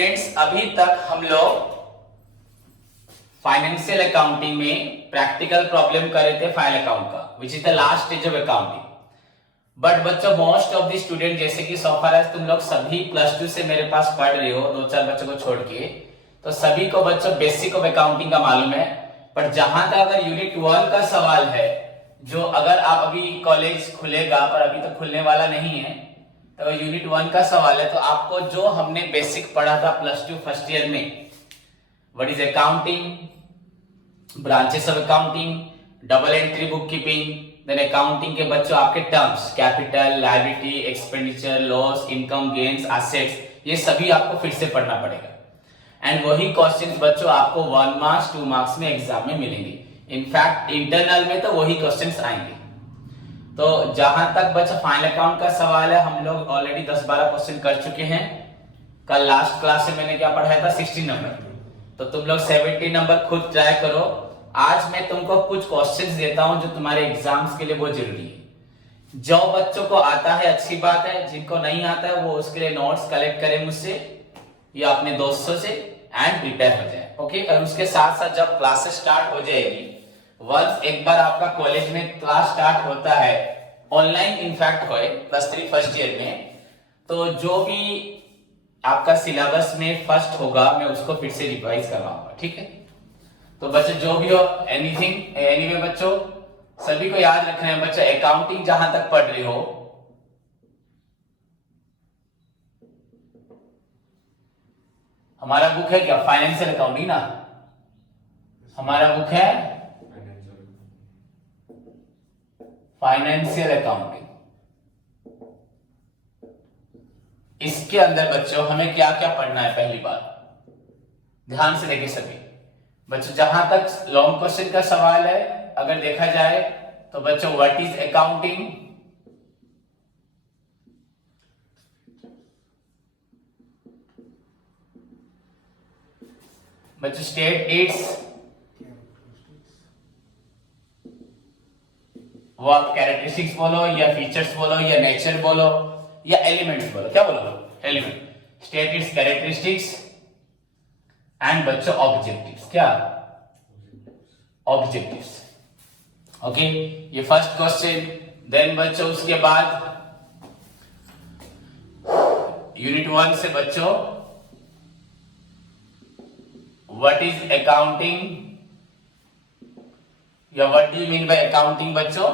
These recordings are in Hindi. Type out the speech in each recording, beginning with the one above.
स्टूडेंट्स अभी तक हम लोग फाइनेंशियल अकाउंटिंग में प्रैक्टिकल प्रॉब्लम कर रहे थे फाइनल अकाउंट का, which is the last stage of accounting. But बच्चों मोस्ट ऑफ द स्टूडेंट जैसे कि सो फार एज तुम लोग सभी +2 से मेरे पास पढ़ रहे हो, 2-4 बच्चों को छोड़ के, तो सभी को बच्चों बेसिक ऑफ अकाउंटिंग का मालूम है। पर जहां तक अगर यूनिट 1 का सवाल है, जो अगर आप अभी कॉलेज खुलेगा पर अभी तो खुलने वाला नहीं है, तो यूनिट 1 का सवाल है, तो आपको जो हमने बेसिक पढ़ा था +2 फर्स्ट ईयर में, what is accounting, branches of accounting, double entry book keeping, then accounting के बच्चों आपके terms capital, liability, expenditure, loss, income, gains, assets, ये सभी आपको फिर से पढ़ना पड़ेगा। एंड वही क्वेश्चंस बच्चों आपको 1 मार्क्स 2 मार्क्स में एग्जाम में मिलेंगे। इनफैक्ट इंटरनल में तो वही क्वेश्चंस आएंगे। तो जहां तक बच्चा फाइनल अकाउंट का सवाल है, हम लोग ऑलरेडी 10-12 क्वेश्चन कर चुके हैं। कल लास्ट क्लास में मैंने क्या पढ़ाया था, 16 नंबर, तो तुम लोग 70 नंबर खुद ट्राई करो। आज मैं तुमको कुछ क्वेश्चंस देता हूं जो तुम्हारे एग्जाम्स के लिए बहुत जरूरी है। जो बच्चों को आता है अच्छी बात है, जिनको नहीं आता है वो उसके लिए नोट्स कलेक्ट करें मुझसे या अपने दोस्तों से एंड प्रिपेयर हो जाए। ओके, और उसके साथ साथ जब क्लासेस स्टार्ट हो जाएगी, वंस एक बार आपका कॉलेज में क्लास स्टार्ट होता है, ऑनलाइन इनफैक्ट होए +3 फर्स्ट ईयर में, तो जो भी आपका सिलेबस में फर्स्ट होगा मैं उसको फिर से रिवाइज करवाऊंगा। ठीक है, तो बच्चों जो भी हो, एनीथिंग एनीवे बच्चों सभी को याद रखना है। बच्चों अकाउंटिंग जहां तक पढ़ रहे हो, हमारा बुक है क्या, फाइनेंशियल अकाउंटिंग ना, हमारा बुक है फाइनेंशियल अकाउंटिंग। इसके अंदर बच्चों हमें क्या क्या पढ़ना है, पहली बात ध्यान से देखिए सभी बच्चों। जहां तक लॉन्ग क्वेश्चन का सवाल है, अगर देखा जाए तो बच्चों व्हाट इज अकाउंटिंग, बच्चों स्टेट इट्स, वो आप कैरेक्टरिस्टिक्स बोलो या फीचर्स बोलो या नेचर बोलो या एलिमेंट्स बोलो, क्या बोलो, element, state it's characteristics and बच्चों ऑब्जेक्टिव्स, क्या ऑब्जेक्टिव्स। ओके, ये फर्स्ट क्वेश्चन। देन बच्चों उसके बाद यूनिट 1 से बच्चों व्हाट इज अकाउंटिंग या what do you mean by accounting बच्चों,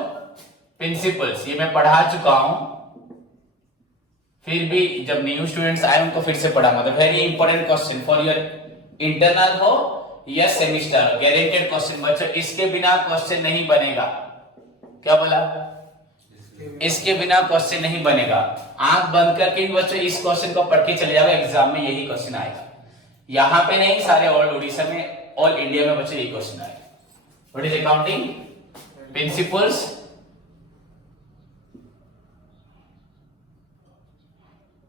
प्रिंसिपल्स, ये मैं पढ़ा चुका हूं, फिर भी जब न्यू स्टूडेंट्स आए उनको फिर से पढ़ा, मतलब very important question for your internal हो या सेमिस्टर, गारंटेड क्वेश्चन बच्चों। इसके बिना क्वेश्चन नहीं बनेगा, क्या बोला, इसके बिना क्वेश्चन नहीं बनेगा। आंख बंद करके बच्चों इस क्वेश्चन को पढ़ के चले जाओ, एग्जाम में यही क्वेश्चन आएगा। यहां पे नहीं, सारे ऑल उड़ीसा में, ऑल इंडिया में बच्चों यही क्वेश्चन आएगा। व्हाट इज अकाउंटिंग, प्रिंसिपल्स,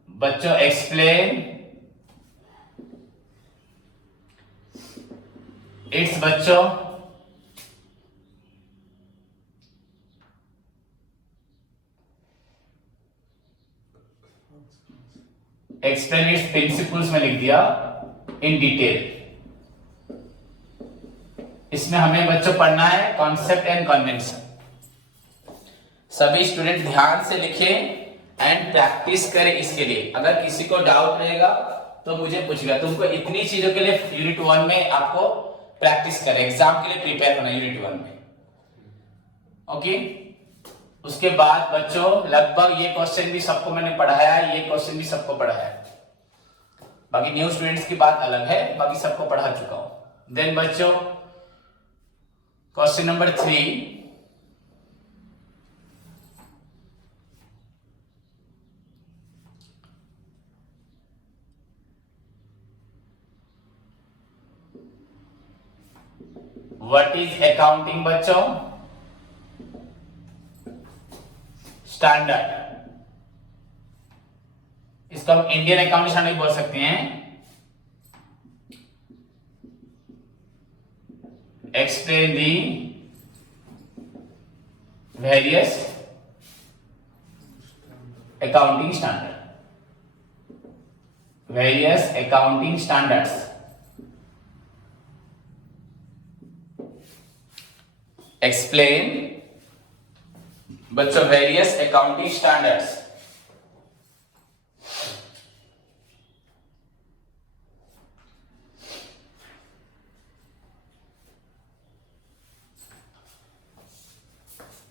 बच्चों एक्सप्लेन इट्स, बच्चों एक्सप्लेन इट्स प्रिंसिपल्स में लिख दिया इन डिटेल। इसमें हमें बच्चों पढ़ना है कॉन्सेप्ट एंड कन्वेंशन। सभी स्टूडेंट ध्यान से लिखें एंड प्रैक्टिस करें इसके लिए। अगर किसी को डाउट रहेगा तो मुझे पूछेगा। तुमको इतनी चीजों के लिए यूनिट 1 में आपको प्रैक्टिस करें, एग्जाम के लिए प्रिपेयर होना यूनिट 1 में। ओके, उसके बाद बच्चों लगभग ये क्वेश्चन भी सबको मैंने पढ़ाया है, ये क्वेश्चन भी सबको पढ़ाया है, बाकी न्यू स्टूडेंट्स की बात अलग है, बाकी सबको पढ़ा चुका हूं। देन बच्चों question number 3, what is accounting बच्चों, स्टैंडर्ड, इसको हम इंडियन अकाउंटिंग स्टैंडर्ड बोल सकते हैं। Explain the various accounting standard, various accounting standards. Explain बच्चों वेरियस अकाउंटिंग स्टैंडर्ड्स।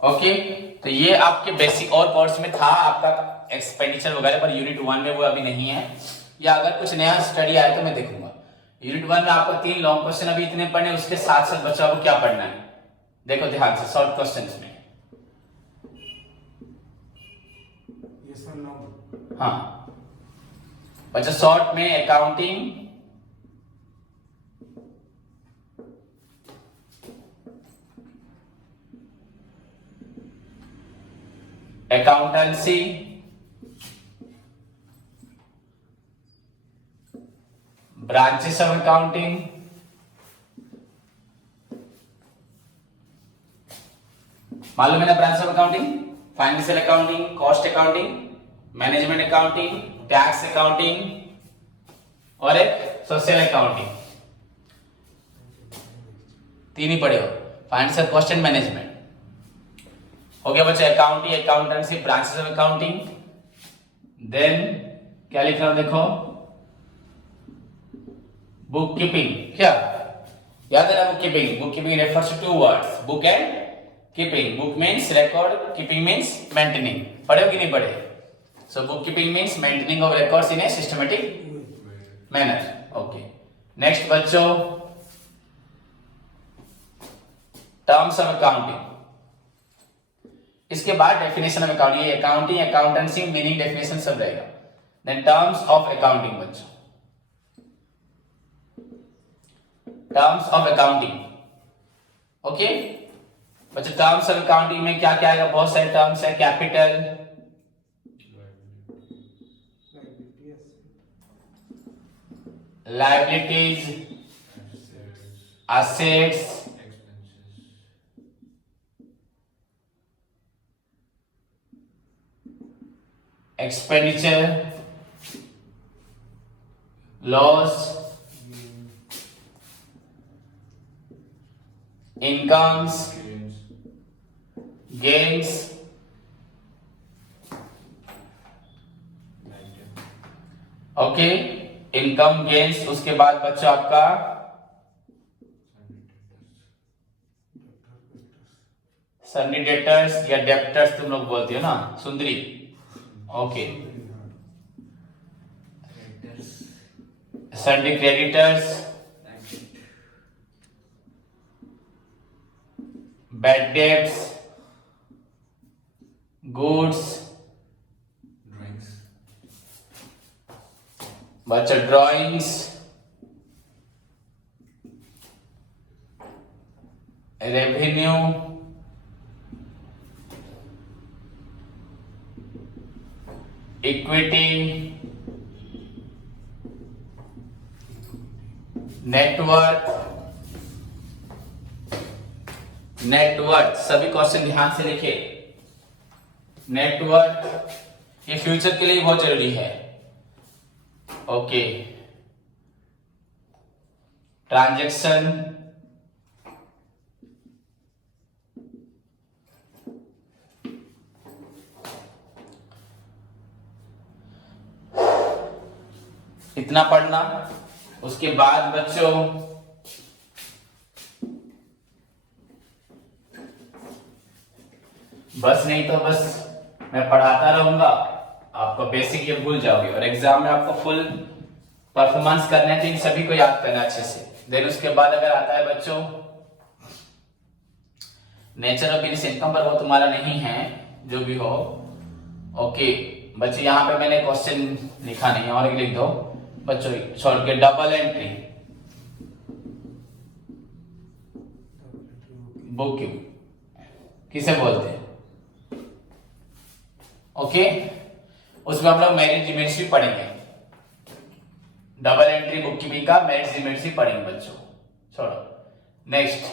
ओके तो ये आपके बेसिक और कोर्स में था आपका एक्सपेंडिचर वगैरह, पर यूनिट 1 में वो अभी नहीं है, या अगर कुछ नया स्टडी आया तो मैं देखूंगा। यूनिट 1 में आपको 3 लॉन्ग क्वेश्चन अभी इतने पढ़ने, उसके साथ साथ बच्चों को क्या पढ़ना है देखो ध्यान से शॉर्ट क्वेश्चंस में। हाँ बच्चा शॉर्ट में accounting, accountancy, branches of accounting, मालूम है ना branch of accounting, financial accounting, cost accounting, management accounting, tax accounting और एक सोशल अकाउंटिंग। 3 ही पढ़े हो, फाइनेंशियल, कॉस्ट एंड मैनेजमेंट। हो गया बच्चे accounting, accountancy, branches of accounting. Then क्या लिख रहा हूं देखो, बुक कीपिंग। क्या याद है ना book keeping? Book keeping refers to 2 words, book and keeping. Book means record, keeping means maintaining. पढ़े हो कि नहीं पढ़े? So book keeping means maintaining of records in a systematic manner. Okay next बच्चों, टर्म्स ऑफ अकाउंटिंग। इसके बाद डेफिनेशन ऑफ अकाउंटिंग, ये अकाउंटिंग, अकाउंटेंसी, मीनिंग, डेफिनेशन सब रहेगा। देन टर्म्स ऑफ अकाउंटिंग बच्चों, टर्म्स ऑफ अकाउंटिंग। ओके बच्चों टर्म्स ऑफ अकाउंटिंग में क्या क्या आएगा? बहुत सारे टर्म्स है, capital, liabilities, assets, expenditure, loss, incomes, gains, okay income gains. उसके बाद बच्चों आपका सन्नी डेटर्स या डेप्टर्स तुम लोग बोलते हो ना, sundry. Okay sundry creditors, bad debts, goods, बच्चा drawings, revenue, equity, network, network. सभी क्वेश्चन ध्यान से लिखे। नेटवर्क ये फ्यूचर के लिए बहुत जरूरी है। ओके ट्रांजैक्शन, इतना पढ़ना। उसके बाद बच्चों बस नहीं तो बस मैं पढ़ाता रहूंगा, आपको बेसिक ये भूल जाओगे और एग्जाम में आपको फुल परफॉर्मेंस करना है, तो इन सभी को याद करना अच्छे से। देन उसके बाद अगर आता है बच्चों नेचर ऑफ बिजनेस इनकम, पर वो तुम्हारा नहीं है जो भी हो। ओके बच्चों यहाँ पे मैंने क्वेश्चन लिखा नहीं है, और लिख दो बच्चों छोड़ के। डबल एंट्री बुक किसे बोलते हैं? ओके उसमें हम लोग मेरिट डिमेरिट्स भी पढ़ेंगे। डबल एंट्री बुक कीपिंग का मेरिट डिमेरिट्स भी पढ़ेंगे बच्चों। छोड़ो नेक्स्ट,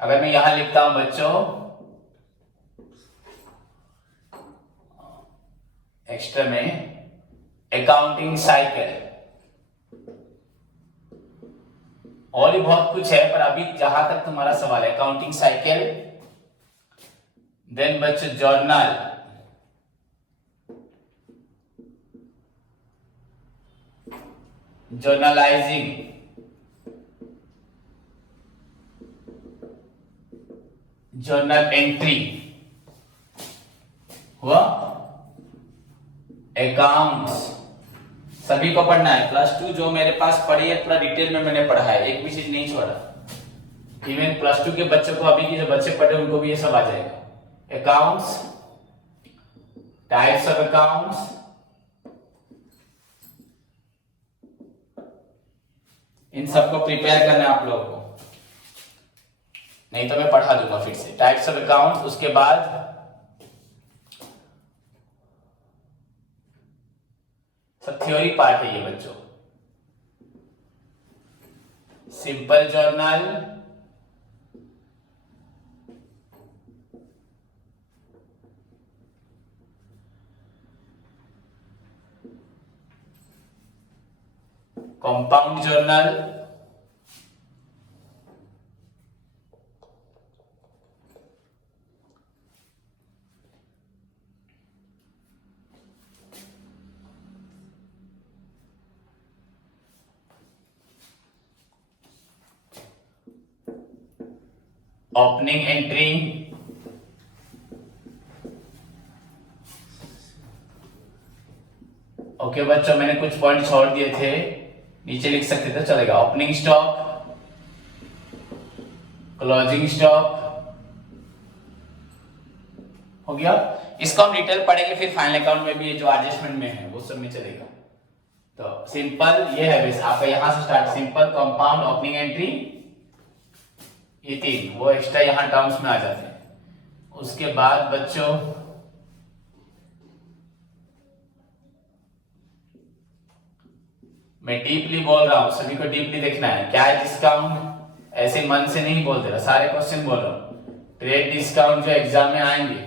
अगर मैं यहां लिखता हूं बच्चों एक्स्ट्रा में अकाउंटिंग साइकिल, और भी बहुत कुछ है, पर अभी जहां तक तुम्हारा सवाल है अकाउंटिंग साइकिल, देन बच्चों जर्नल, जर्नलाइजिंग, जर्नल एंट्री हुआ, अकाउंट्स, सभी को पढ़ना है। +2 जो मेरे पास पढ़ी है पूरा डिटेल में मैंने पढ़ा है, एक भी चीज नहीं छोड़ा। इवन +2 के बच्चों को अभी के जो बच्चे पढ़े उनको भी ये सब आ जाएगा। अकाउंट्स, टाइप्स ऑफ अकाउंट्स, इन सबको प्रिपेयर करना है आप लोगों को, नहीं तो मैं पढ़ा दूंगा फिर से। टाइप्स ऑफ अकाउंट्स, उसके बाद सब थ्योरी पार्ट है ये बच्चों। Simple journal, compound journal, opening entry, okay बच्चों मैंने कुछ पॉइंट छोड़ दिए थे, नीचे लिख सकते थे चलेगा। ओपनिंग स्टॉक, क्लोजिंग स्टॉक हो गया। इसको हम डिटेल पढ़ेंगे फिर फाइनल अकाउंट में भी, ये जो एडजस्टमेंट में है वो सब में चलेगा। तो सिंपल ये है बेस आपका, यहां से start, simple, compound, opening entry, ये 3 वो एक्स्ट्रा यहां टर्म्स में आ जाते हैं। उसके बाद बच्चों मैं डीपली बोल रहा हूं, सभी को डीपली देखना है। क्या है डिस्काउंट, ऐसे मन से नहीं बोलते रहा, सारे क्वेश्चन बोल रहा हूं। ट्रेड डिस्काउंट जो एग्जाम में आएंगे,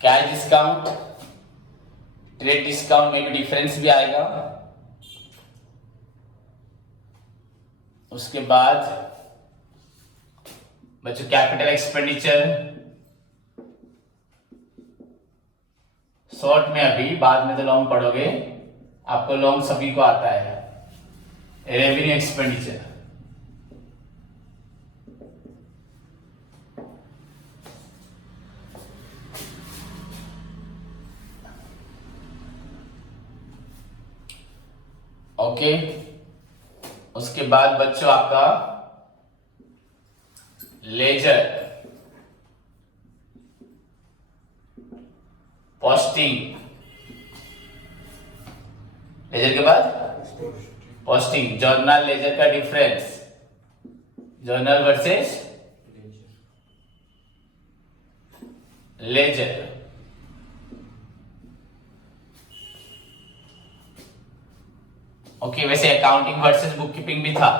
क्या है डिस्काउंट, ट्रेड डिस्काउंट में भी डिफरेंस भी आएगा। उसके बाद बच्चों कैपिटल एक्सपेंडिचर, शॉर्ट में अभी, बाद में तो लॉन्ग पढ़ोगे, आपको लॉन्ग सभी को आता है। Revenue expenditure, okay. उसके बाद बच्चों आपका लेजर, पोस्टिंग, लेजर के बाद पोस्टिंग, जर्नल लेजर का difference, journal versus ledger, okay. वैसे अकाउंटिंग वर्सेस बुक कीपिंग भी था,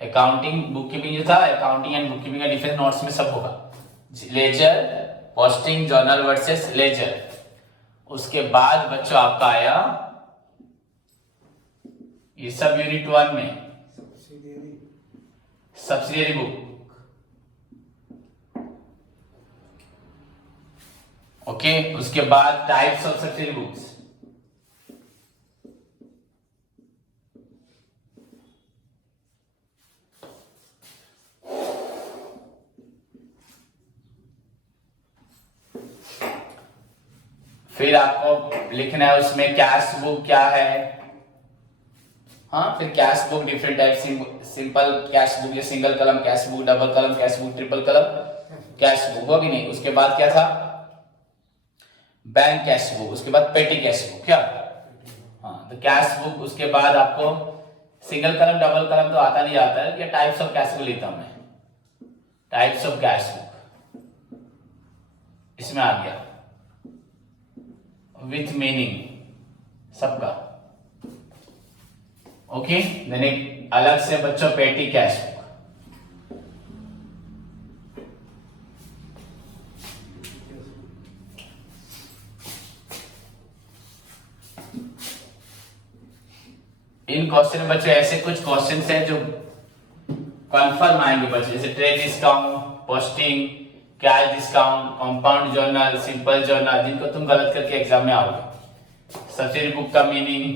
अकाउंटिंग बुक कीपिंग जो था, अकाउंटिंग एंड बुक कीपिंग का डिफरेंस नोट्स में सब होगा। Ledger, posting, journal versus ledger. उसके बाद बच्चों आपका आया ये सब यूनिट 1 में सब्सिडियरी बुक, ओके। उसके बाद टाइप्स ऑफ सब्सिडियरी बुक्स, फिर आपको लिखना है उसमें कैश बुक क्या है, हाँ। फिर cash book different type, simple cash book, ये सिंगल कलम कैश बुक, डबल कलम कैश बुक, ट्रिपल कलम कैश बुक, वो भी नहीं। उसके बाद क्या था, बैंक कैश बुक, उसके बाद पेटी कैश बुक, क्या, हाँ। तो कैश बुक, उसके बाद आपको सिंगल कलम डबल कलम तो आता नहीं आता है, ये टाइप्स ऑफ कैश बुक लेता हूं मैं, टाइप्स ऑफ कैश बुक इसमें आ गया विथ मीनिंग सबका, ओके। देन एक अलग से बच्चों पेटी कैश बुक, इन क्वेश्चन में बच्चों ऐसे कुछ क्वेश्चन हैं जो कंफर्म आएंगे बच्चों, जैसे trade discount, posting, cash discount, compound journal, simple journal, जिनको तुम गलत करके एग्जाम में आओगे। सब्सिडी बुक का मीनिंग,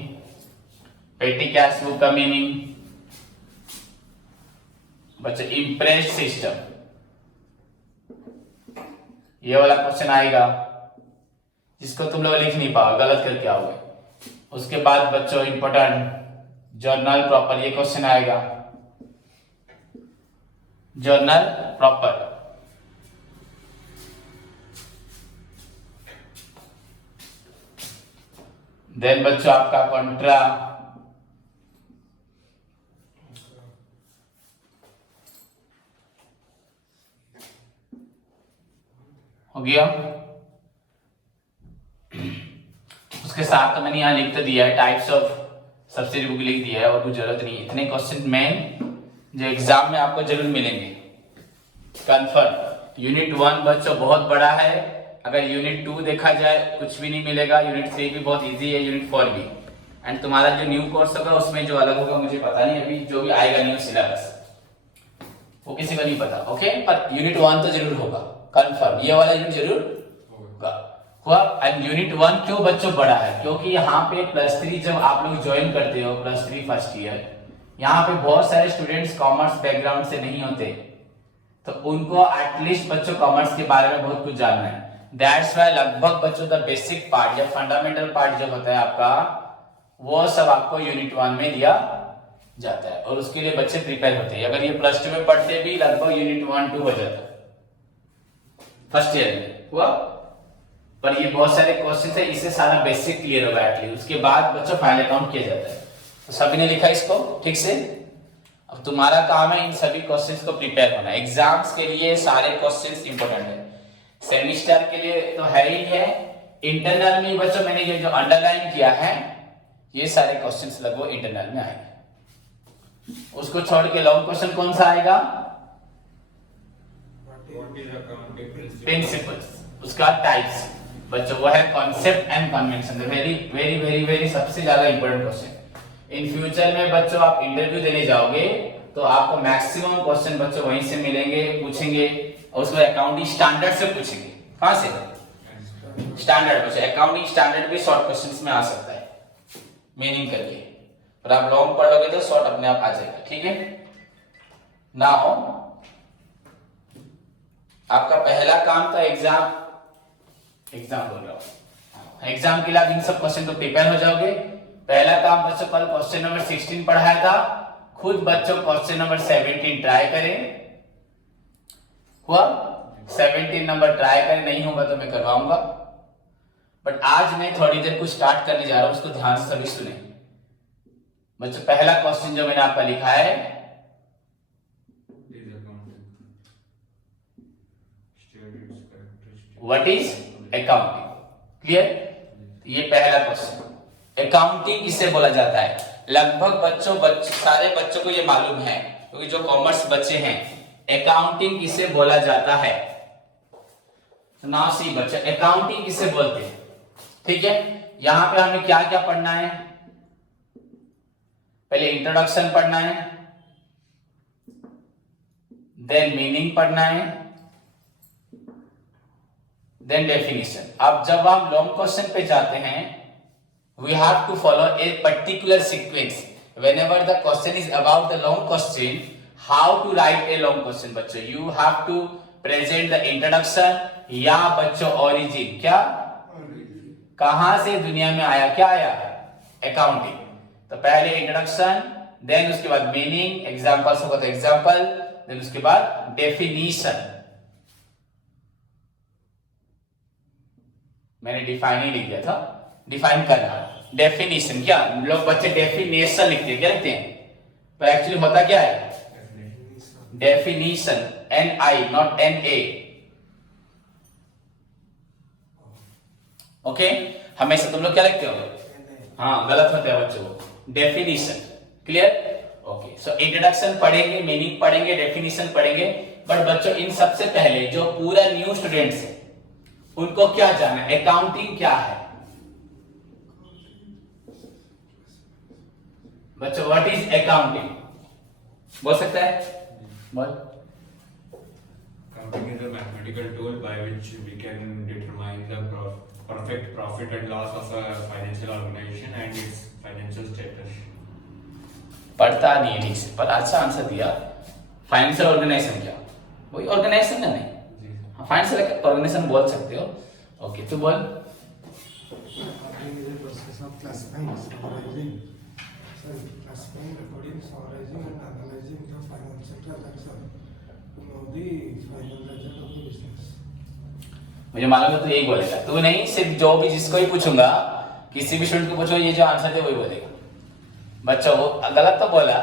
पेटी कैश बुक का मीनिंग, बच्चों इम्प्रेस सिस्टम, ये वाला क्वेश्चन आएगा जिसको तुम लोग लिख नहीं पाओ, गलत करके आओगे। उसके बाद बच्चों इंपॉर्टेंट जर्नल प्रॉपर, ये क्वेश्चन आएगा जर्नल प्रॉपर। देन बच्चों आपका कॉन्ट्रा, हो गया। उसके साथ तो मैंने यहां लिख तो दिया है, टाइप्स ऑफ सब्सिडी बुक लिख दिया है, और कुछ जरूरत नहीं है। इतने क्वेश्चन मेन जो एग्जाम में आपको जरूर मिलेंगे कंफर्म। यूनिट 1 बच्चों बहुत बड़ा है, अगर यूनिट 2 देखा जाए कुछ भी नहीं मिलेगा, यूनिट 3 भी बहुत इजी है, यूनिट 4 भी। एंड तुम्हारा जो न्यू कोर्स होगा उसमें जो अलग होगा मुझे पता नहीं, अभी जो भी आएगा न्यू सिलेबस वो किसी को नहीं पता, ओके। पर यूनिट 1 तो जरूर होगा कंफर्म, ये वाला यूनिट जरूर होगा हुआ। एंड यूनिट 1 क्यों बच्चों बड़ा है, क्योंकि यहाँ पे +3 जब आप लोग ज्वाइन करते हो, +3 फर्स्ट ईयर, यहाँ पे बहुत सारे स्टूडेंट्स कॉमर्स बैकग्राउंड से नहीं होते, तो उनको एटलीस्ट बच्चों कॉमर्स के बारे में बहुत कुछ जानना है। दैट्स व्हाई लगभग बच्चों द बेसिक पार्ट या फंडामेंटल पार्ट जो होता है आपका, वो सब आपको यूनिट 1 में दिया जाता है, और उसके लिए बच्चे प्रिपेयर होते हैं। अगर ये +2 में पढ़ते भी लगभग यूनिट 1-2 हो जाता फर्स्ट ईयर में हुआ। पर ये बहुत सारे क्वेश्चन है, इससे सारा बेसिक क्लियर होगा एटलीस्ट, उसके बाद बच्चों फाइनल अकाउंट किया जाता है। तो सभी ने लिखा इसको ठीक से। अब तुम्हारा काम है इन सभी क्वेश्चंस को प्रिपेयर होना। एग्जाम्स के लिए सारे क्वेश्चंस इंपॉर्टेंट है, सेमिस्टर के लिए तो है ही है, इंटरनल में बच्चों मैंने ये जो अंडरलाइन किया है ये सारे क्वेश्चंस लगभग इंटरनल में आएंगे। उसको छोड़ के लॉन्ग क्वेश्चन कौन सा आएगा, प्रिंसिपल्स, उसका टाइप्स बच्चों वो है concept and convention, very very very very सबसे ज्यादा इंपॉर्टेंट क्वेश्चन। इन फ्यूचर में बच्चों आप इंटरव्यू देने जाओगे तो आपको मैक्सिमम क्वेश्चन बच्चों वहीं से मिलेंगे, पूछेंगे, और उसको अकाउंटिंग स्टैंडर्ड से पूछेंगे। कहां से, स्टैंडर्ड बच्चों, अकाउंटिंग स्टैंडर्ड भी शॉर्ट क्वेश्चंस में आ सकता है मीनिंग करके, और आप लॉन्ग पढ़ोगे तो शॉर्ट अपने आप आ जाएगा, ठीक है। नाउ आपका पहला काम था एग्जाम बोल रहा हूं, एग्जाम के लिए आप इन सब क्वेश्चन को प्रिपेयर हो जाओगे। पहला काम बच्चों कल क्वेश्चन नंबर 16 पढ़ाया था, खुद बच्चों क्वेश्चन नंबर 17 ट्राई करें, हुआ 17 नंबर ट्राई करें, नहीं होगा तो मैं करवाऊंगा। बट आज मैं थोड़ी देर कुछ स्टार्ट करने जा रहा हूं, उसको ध्यान से सभी सुने बच्चों। पहला क्वेश्चन जो मैंने आपका लिखा है, व्हाट इज अकाउंटिंग, क्लियर। ये पहला क्वेश्चन, अकाउंटिंग किसे बोला जाता है। लगभग बच्चों सारे बच्चों को ये मालूम है, क्योंकि जो कॉमर्स बच्चे हैं, अकाउंटिंग किसे बोला जाता है। नाउ सी बच्चे, अकाउंटिंग किसे बोलते हैं, ठीक है। यहां पे हमें क्या क्या पढ़ना है, पहले इंट्रोडक्शन पढ़ना है, देन मीनिंग पढ़ना है, देन डेफिनेशन। अब जब आप लॉन्ग क्वेश्चन पे जाते हैं, we have to follow a particular sequence whenever the question is about the long question. How to write a long question बच्चों, you have to present the introduction या बच्चों origin, क्या कहां से दुनिया में आया, क्या आया अकाउंटिंग। तो पहले इंट्रोडक्शन, देन उसके बाद मीनिंग, एग्जांपल्स होगा तो एग्जांपल, देन उसके बाद डेफिनेशन। मैंने डिफाइन ही लिख दिया था, डिफाइन करना, डेफिनेशन। क्या लोग बच्चे डेफिनेशन लिखते हैं, क्या लिखते हैं, पर एक्चुअली होता क्या है definition, NI not NA, okay. हमेशा तुम लोग क्या लिखते हो, हाँ गलत होता है बच्चों, definition, clear, okay. So introduction पढ़ेंगे, मीनिंग पढ़ेंगे, डेफिनेशन पढ़ेंगे। बट बच्चों इन सबसे पहले जो पूरा न्यू स्टूडेंट्स है उनको क्या जानना है, अकाउंटिंग क्या है। बच्चों व्हाट इज अकाउंटिंग बोल सकता है? बोल। Accounting is a mathematical tool by which we can determine the perfect profit and loss of a financial organization and its financial status. पढ़ता नहीं है ठीक से, पर अच्छा आंसर दिया। फाइनेंशियल ऑर्गेनाइजेशन क्या? वही ऑर्गेनाइजेशन का नहीं, हाँ फाइनेंशियल ऑर्गेनाइजेशन बोल सकते हो। ओके तू बोल। Accounting is a process of classifying, recording, summarizing, and analyzing the financial transaction to know the final result of the business. मुझे मालूम है तू यही बोलेगा, तू नहीं, सिर्फ जो भी जिसको ही पूछूंगा, किसी भी स्टूडेंट को पूछो ये जो आंसर दे वही बोलेगा। बच्चों वो गलत तो बोला।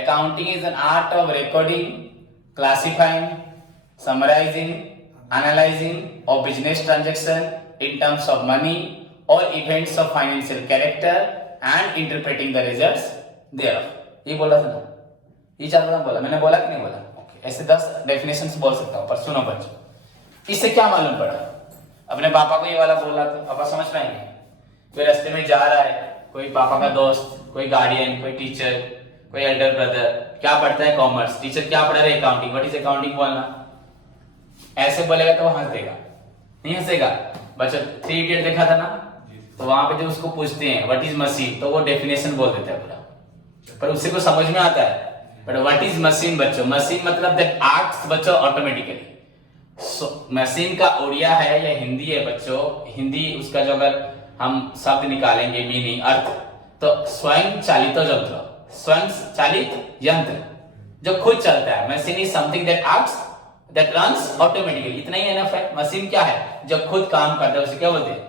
Accounting is an art of recording, classifying, summarising, analysing of business transaction in terms of money or events of financial character and interpreting the results thereof। ये बोला था ना, ये चार बार बोला मैंने, बोला कि नहीं बोला? ओके ऐसे 10 डेफिनेशंस बोल सकता हूँ, पर सुनो बच्चों, इससे क्या मालूम पड़ा? अपने पापा को ये वाला बोला तो पापा समझ पाएंगे? कोई रास्ते में जा रहा है, कोई पापा का दोस्त, कोई गार्डियन, कोई टीचर, कोई एल्डर ब्रदर, क्या पढ़ता है? कॉमर्स। टीचर क्या पढ़ा रहे? अकाउंटिंग। व्हाट इज अकाउंटिंग बोलना, ऐसे बोलेगा तो हंस देगा, नहीं हंसेगा? बच्चों 3 इडियट देखा था ना, तो वहां पे जो उसको पूछते हैं व्हाट इज मशीन, तो वो डेफिनेशन बोल देता है पूरा, पर उससे को समझ में आता है। बट व्हाट इज मशीन बच्चों? मशीन मतलब दैट एक्ट्स बच्चों ऑटोमेटिकली। मशीन का उड़िया है या हिंदी है बच्चों? हिंदी उसका जो अगर हम शब्द निकालेंगे मीनिंग अर्थ, तो स्वयं चालित यंत्र, स्वयं चालित यंत्र जो खुद चलता है। Machine is something that acts that runs automatically। इतना ही एनफ है। मशीन क्या है? जो खुद काम करता है उसे क्या बोलते हैं?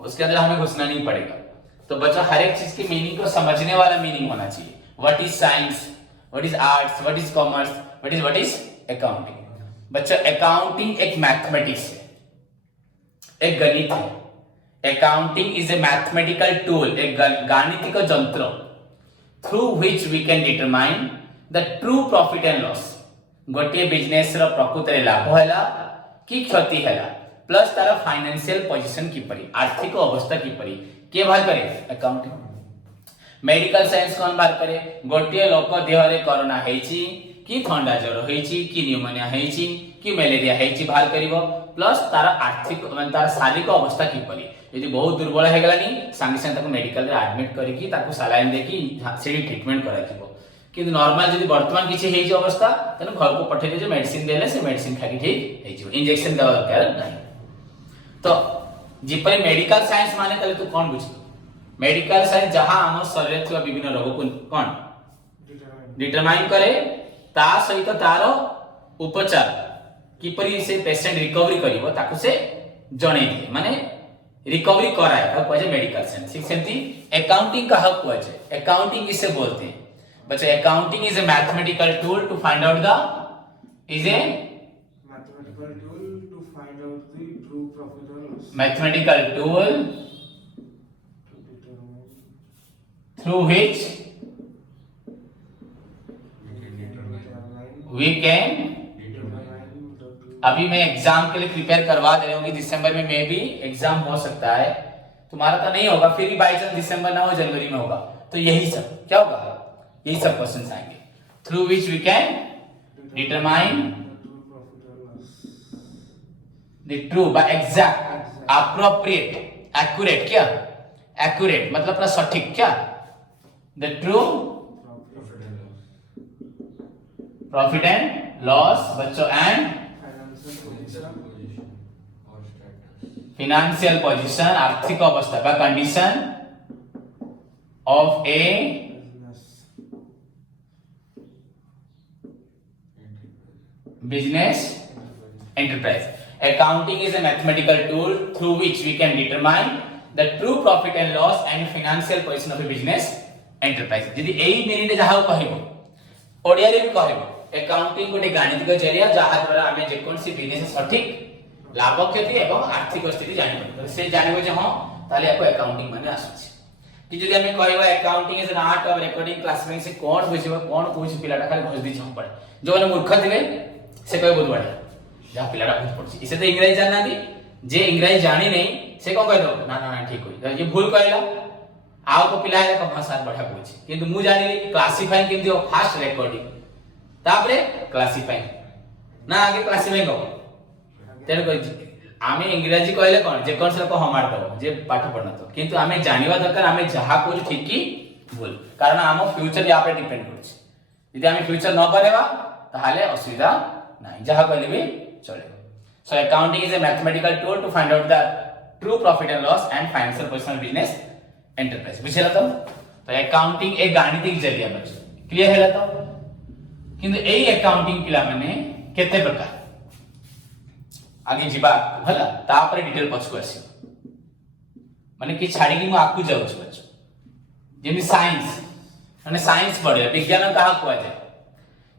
उसके अंदर हमें घुसना नहीं पड़ेगा। तो बच्चों हर एक चीज की मीनिंग को समझने वाला मीनिंग होना चाहिए। What is science, what is arts, what is commerce, what is accounting. बच्चों अकाउंटिंग एक मैथमेटिक्स है, एक गणित है। Accounting is a mathematical tool, एक गाणितिक यंत्र through which we can determine the true profit and loss. गोटे बिजनेस रो प्रकृत लाभ हैला कि क्षति हैला, प्लस तार फाइनेंशियल पोजीशन किपरि, आर्थिक अवस्था किपरि के बाहर करे? अकाउंटिंग। मेडिकल साइंस कौन बाहर करे? गोटे लोक देह रे कोरोना हेची कि ठंडा ज्वर हेची कि न्यूमोनिया हेची कि मलेरिया हेची बाहर करिवो, प्लस तार आर्थिक माने तार शारीरिक अवस्था किपरि। यदि बहुत दुर्बल हे गलानी संगे संगे ताको मेडिकल रे एडमिट करिकि ताको सलाइन देकी सेडी ट्रीटमेंट कराजिवो। कि नॉर्मल जदि वर्तमान किछि हेइ जो अवस्था तने घर को पठेले जे मेडिसिन देले से मेडिसिन खाकी ठीक हेइ जो, इंजेक्शन दवा दरकार नहीं। तो जिपरि मेडिकल साइंस माने तले तू कोन बुझ? मेडिकल साइंस जहां हम शरीर थवा विभिन्न रोग को कोन डिटरमाइन करे, ता सहित तारो उपचार किपरि से पेशेंट रिकवरी करिवो ताको से जणे दिए, माने रिकवरी कराए का कहै मेडिकल साइंस। ठीक सेंती अकाउंटिंग का हक कहै, अकाउंटिंग इसे बोलते हैं बच्चों। Accounting is a mathematical tool to find out the is a Mathematical tool to find out the true profit or loss. Mathematical tool To determine through which we can. अभी मैं एग्जाम के लिए प्रिपेयर करवा दे रहा हूँ कि दिसंबर में मे भी एग्जाम हो सकता है, तुम्हारा तो नहीं होगा, फिर भी बाई चांस दिसंबर ना हो जनवरी में होगा, तो यही सब क्या होगा? यही सब क्वेश्चंस आएंगे through which we can determine the true by exact, appropriate, accurate. क्या एक्यूरेट मतलब पूरा सटीक, क्या the true profit and loss बच्चों एंड फिनेंशियल पोजीशन, आर्थिक अवस्था का condition of a business enterprise. Accounting is a mathematical tool through which we can determine the true profit and loss and financial position of a business enterprise। यदि एई मिनिट जहां कहबो ओडिया रे भी कहबो अकाउंटिंग गोटे गाणितिक जरिया जहां द्वारा हमें जे कोन सी बिजनेस सठिक लाभ क्षति एवं आर्थिक स्थिति जानि परबो, से जानिबो जे हां ताले आपको अकाउंटिंग माने आसुछि। कि जदि हमें कहबा accounting is an art of recording, classifying, से कोन बुझिबो कोन पूछ पिलाटा खाली भज दी छम पड़े, जो माने मूर्ख थिबे से कहे बहुत बढ़िया जहाँ पिलाटा बहुत पड़छ। इसे तो इंग्रजी जानना दी, जे इंग्रजी जानी नहीं से कौन कह दो ना ना ना ठीक होई, ये भूल कहला आपको पिलाए रखो भाषा बढ़िया बुझे किंतु मु जानिली क्लासिफाइंग केमती हो फास्ट रेकॉर्डिंग तापरे क्लासिफाइंग ना आगे क्लासिफाइंग हो तेरे को आमे इंग्रजी कहले कोन जे कोन से को हमार दो जे पाठ पढ़ना तो किंतु आमे जानिबा दरकार आमे जहा को ठीक की भूल कारण आम फ्यूचर या पे डिपेंड करछ यदि आमे फ्यूचर न परेबा ताहाले असुविधा नाही जहा कहले भी चले so accounting is a mathematical tool to find out the true profit and loss and financial position of business enterprise बुझेला तो अकाउंटिंग एक गाणितिक जरिया बच्चों क्लियर हैला तो किंतु एई अकाउंटिंग पिला माने केते प्रकार आगे जीवा हला तापर डिटेल पछको आसी माने कि छाडी कि मु आकु जाउ छु बच्चों जेमि साइंस माने साइंस पढ़े विज्ञान कहा कुआ जाए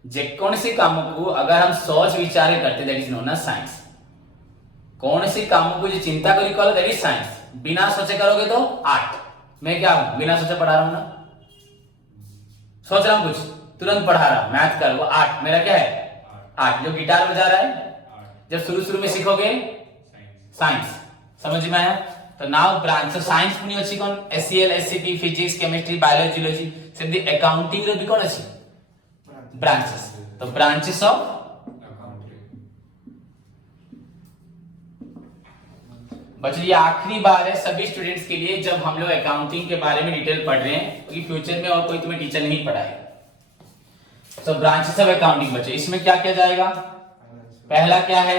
जे कौन सी काम को अगर हम सोच विचार करते that is known as science कौन सी काम को जो चिंता करी करो दैट इज साइंस बिना सोचे करोगे तो आर्ट मैं क्या हूं बिना सोचे पढ़ा रहा हूं ना सोच रहा हूं कुछ तुरंत पढ़ा रहा हूं मैथ कर वो आर्ट मेरा क्या है आर्ट जो गिटार बजा रहा है जब शुरू में सीखोगे साइंस समझ में आया तो नाउ ब्रांच साइंस पुनी अछि कोन SCL SCP physics chemistry biology zoology सेमती अकाउंटिंग रो भी कोन अछि ब्रांचेस तो ब्रांचेस ऑफ बच्चों ये आखिरी बार है सभी स्टूडेंट्स के लिए जब हम लोग अकाउंटिंग के बारे में डिटेल पढ़ रहे हैं क्योंकि फ्यूचर में और कोई तुम्हें टीचर नहीं पढ़ाएगा सो ब्रांचेस ऑफ अकाउंटिंग बच्चों इसमें क्या किया जाएगा पहला क्या है